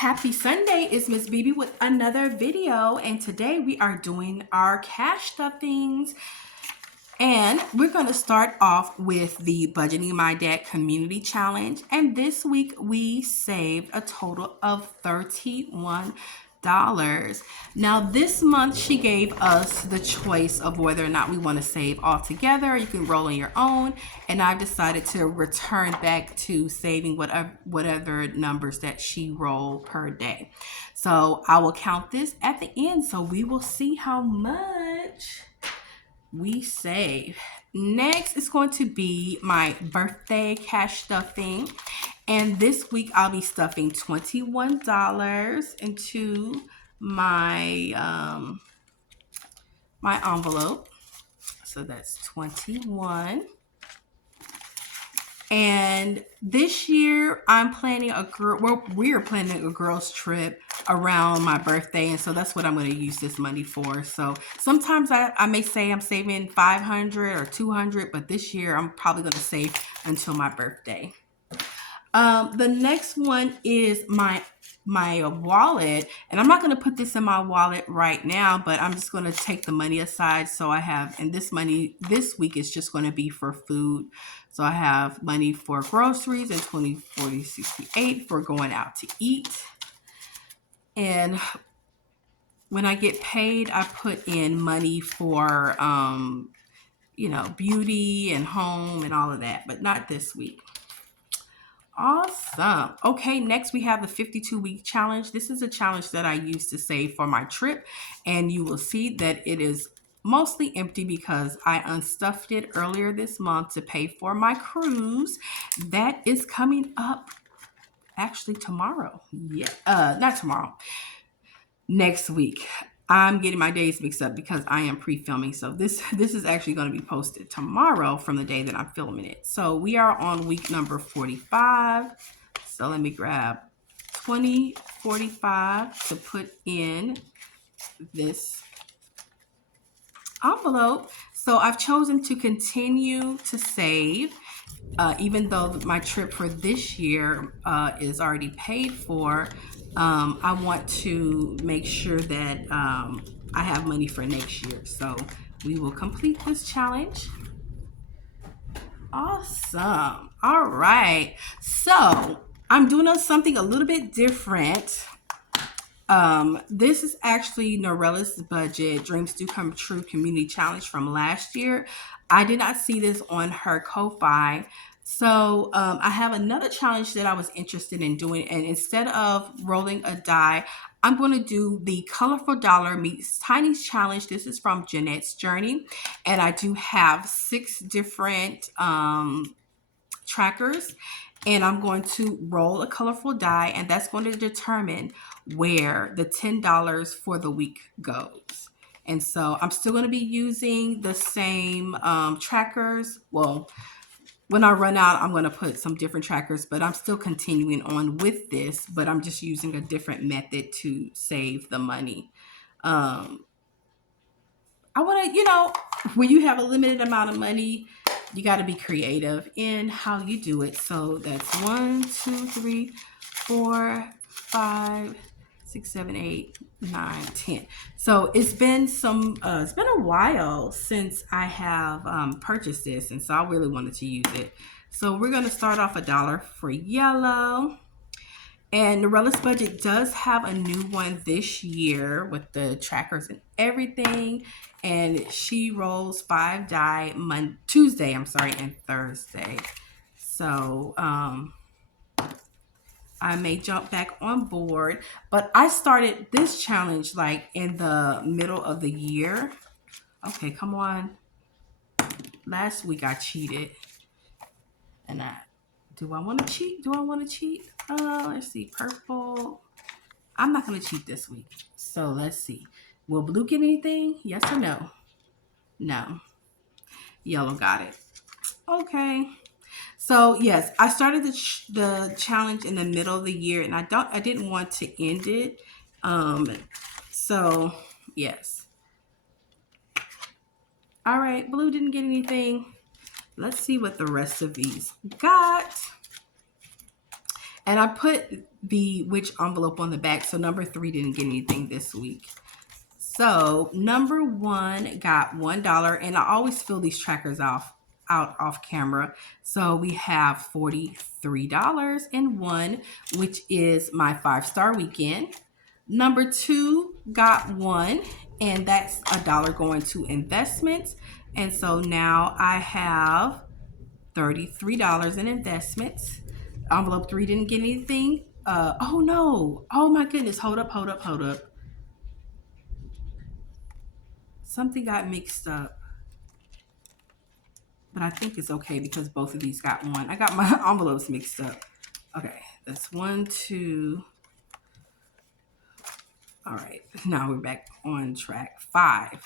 Happy Sunday, it's Miss BB with another video, and today we are doing our cash stuffings. And we're going to start off with the Budgeting My Dad Community Challenge. And this week we saved a total of $31. Now this month she gave us the choice of whether or not we want to save all together. You can roll on your own, and I've decided to return back to saving whatever numbers that she rolled per day. So I will count this at the end, so we will see how much we save. Next is going to be my birthday cash stuffing, and this week I'll be stuffing $21 into my my envelope. So that's 21. And this year I'm planning we're planning a girls trip around my birthday, and so that's what I'm going to use this money for. So sometimes I may say I'm saving 500 or 200, but this year I'm probably going to save until my birthday. The next one is my wallet, and I'm not going to put this in my wallet right now, but I'm just going to take the money aside. So I have, and this money this week is just going to be for food. So I have money for groceries and 20, 40, 68 for going out to eat. And when I get paid, I put in money for beauty and home and all of that, but not this week. Awesome. Okay, next we have the 52-week challenge. This is a challenge that I used to save for my trip, and you will see that it is mostly empty because I unstuffed it earlier this month to pay for my cruise. That is coming up actually tomorrow. Not tomorrow. Next week. I'm getting my days mixed up because I am pre-filming. So this is actually going to be posted tomorrow from the day that I'm filming it. So we are on week number 45. So let me grab 2045 to put in this envelope. So I've chosen to continue to save, even though my trip for this year is already paid for. I want to make sure that I have money for next year. So we will complete this challenge. Awesome. All right. So I'm doing something a little bit different. This is actually Norella's Budget Dreams Do Come True Community Challenge from last year. I did not see this on her Ko-Fi. So I have another challenge that I was interested in doing, and instead of rolling a die, I'm going to do the Colorful Dollar Meets Tiny's Challenge. This is from Jeanette's Journey, and I do have 6 different trackers, and I'm going to roll a colorful die, and that's going to determine where the $10 for the week goes. And so I'm still going to be using the same trackers. Well, when I run out, I'm going to put some different trackers, but I'm still continuing on with this, but I'm just using a different method to save the money. I want to, when you have a limited amount of money, you got to be creative in how you do it. So that's 1, 2, 3, 4, 5, 6, 7, 8, 9, 10. So it's been a while since I have purchased this, and so I really wanted to use it. So we're going to start off $1 for yellow. And Norella's Budget does have a new one this year with the trackers and everything. And she rolls 5 die Tuesday, and Thursday. So I may jump back on board. But I started this challenge like in the middle of the year. Okay, come on. Last week I cheated. And do I want to cheat? Let's see. Purple. I'm not going to cheat this week. So let's see. Will blue get anything? Yes or no? No. Yellow got it. Okay. So yes, I started the challenge in the middle of the year, and I didn't want to end it. So yes. All right. Blue didn't get anything. Let's see what the rest of these got. And I put which envelope on the back. So number 3 didn't get anything this week. So number 1 got $1, and I always fill these trackers out off camera. So we have $43.01, which is my 5-star weekend. Number 2 got 1, and that's $1 going to investments. And so now I have $33 in investments. Envelope 3 didn't get anything. Oh no. Oh my goodness. Hold up. Something got mixed up. But I think it's okay because both of these got 1. I got my envelopes mixed up. Okay. That's 1, 2. All right. Now we're back on track. 5.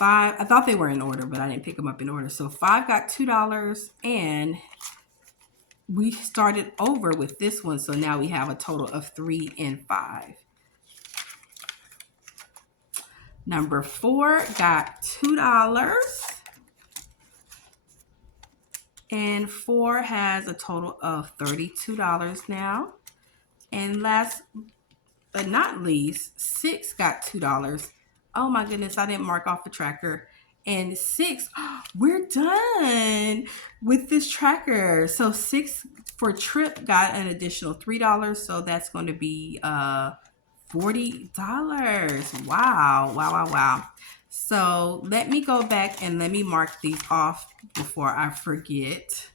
I thought they were in order, but I didn't pick them up in order. So 5 got $2, and we started over with this one. So now we have a total of 3 and 5. Number 4 got $2, and 4 has a total of $32 now. And last but not least, 6 got $2. Oh my goodness, I didn't mark off the tracker. And 6, we're done with this tracker. So 6 for Trip got an additional $3. So that's going to be $40. Wow. So let me go back and let me mark these off before I forget.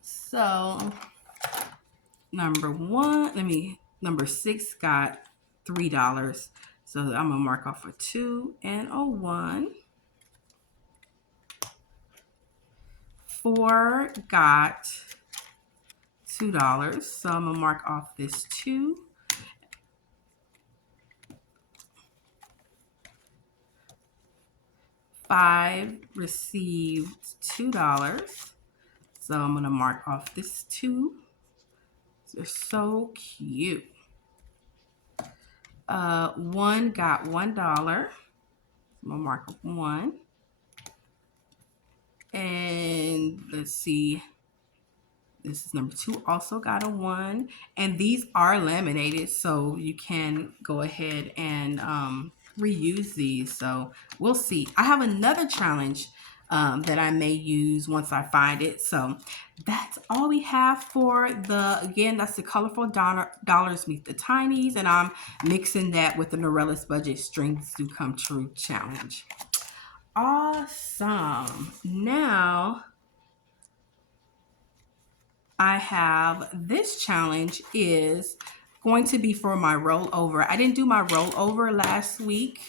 So number 6 got $3. So I'm gonna mark off a 2 and a 1. 4 got $2. So I'm gonna mark off this 2. 5 received $2. So I'm going to mark off this 2. They're so cute. 1 got $1. I'm going to mark up 1. And let's see. This is number 2, also got a 1. And these are laminated, so you can go ahead and reuse these. So we'll see. I have another challenge that I may use once I find it. So that's all we have for that's the Colorful Dollars Meet the Tinies. And I'm mixing that with the Norella's Budget Strings Do Come True challenge. Awesome. Now I have this challenge is going to be for my rollover. I didn't do my rollover last week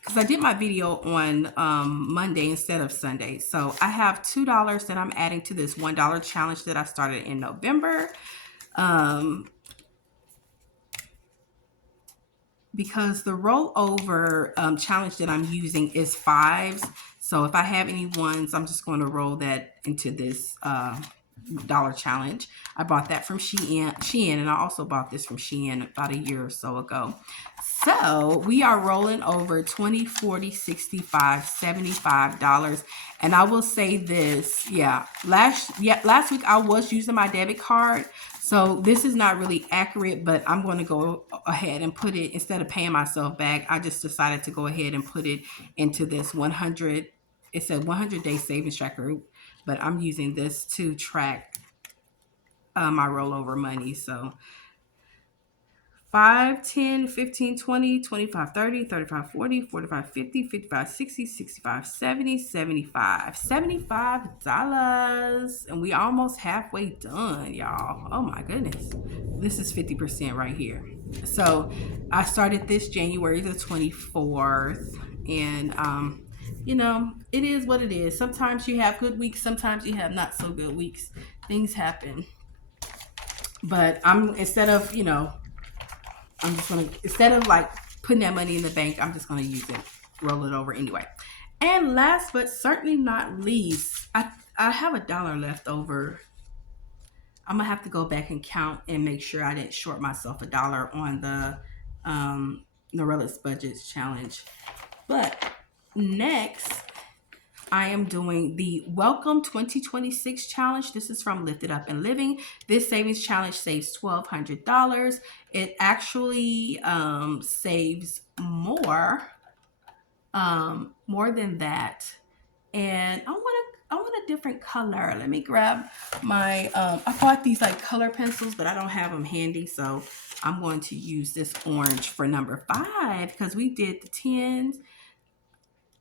because I did my video on Monday instead of Sunday. So I have $2 that I'm adding to this $1 challenge that I started in November. Because the rollover challenge that I'm using is 5s. So if I have any 1s, I'm just going to roll that into this dollar challenge. I bought that from Shein, and I also bought this from Shein about a year or so ago. So we are rolling over $20, $40, $65, $75. And I will say this, last week I was using my debit card. So this is not really accurate, but I'm going to go ahead and put it, instead of paying myself back, I just decided to go ahead and put it into this 100, it's a 100-day savings tracker, but I'm using this to track my rollover money. So 5, 10, 15, 20, 25, 30, 35, 40, 45, 50, 55, 60, 65, 70, 75. $75. And we almost halfway done, y'all. Oh my goodness. This is 50% right here. So I started this January the 24th. And, it is what it is. Sometimes you have good weeks. Sometimes you have not so good weeks. Things happen. But instead of like putting that money in the bank, I'm just going to use it, roll it over anyway. And last but certainly not least, I have $1 left over. I'm going to have to go back and count and make sure I didn't short myself $1 on the Norella's Budget challenge. But next, I am doing the Welcome 2026 challenge. This is from Lifted Up and Living. This savings challenge saves $1,200. It actually saves more than that. And I want a different color. Let me grab my I bought these like color pencils, but I don't have them handy, so I'm going to use this orange for number 5 because we did the 10s.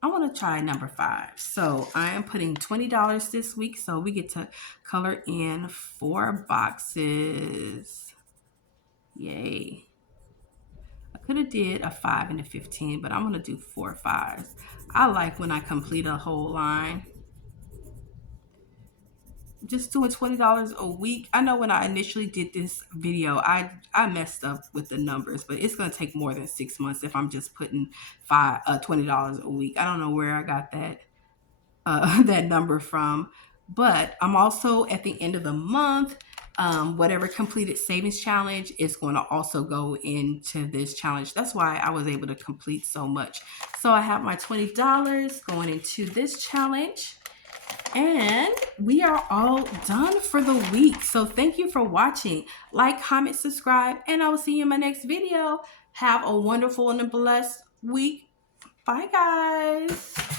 I want to try number 5. So I am putting $20 this week, so we get to color in 4 boxes. Yay. I could have did a 5 and a 15, but I'm going to do 4 5s. I like when I complete a whole line. Just doing $20 a week. I know when I initially did this video, I messed up with the numbers, but it's going to take more than 6 months if I'm just putting $20 a week. I don't know where I got that that number from, but I'm also at the end of the month. Whatever completed savings challenge is going to also go into this challenge. That's why I was able to complete so much. So I have my $20 going into this challenge. And we are all done for the week. So thank you for watching. Like, comment, subscribe, and I will see you in my next video. Have a wonderful and a blessed week. Bye, guys.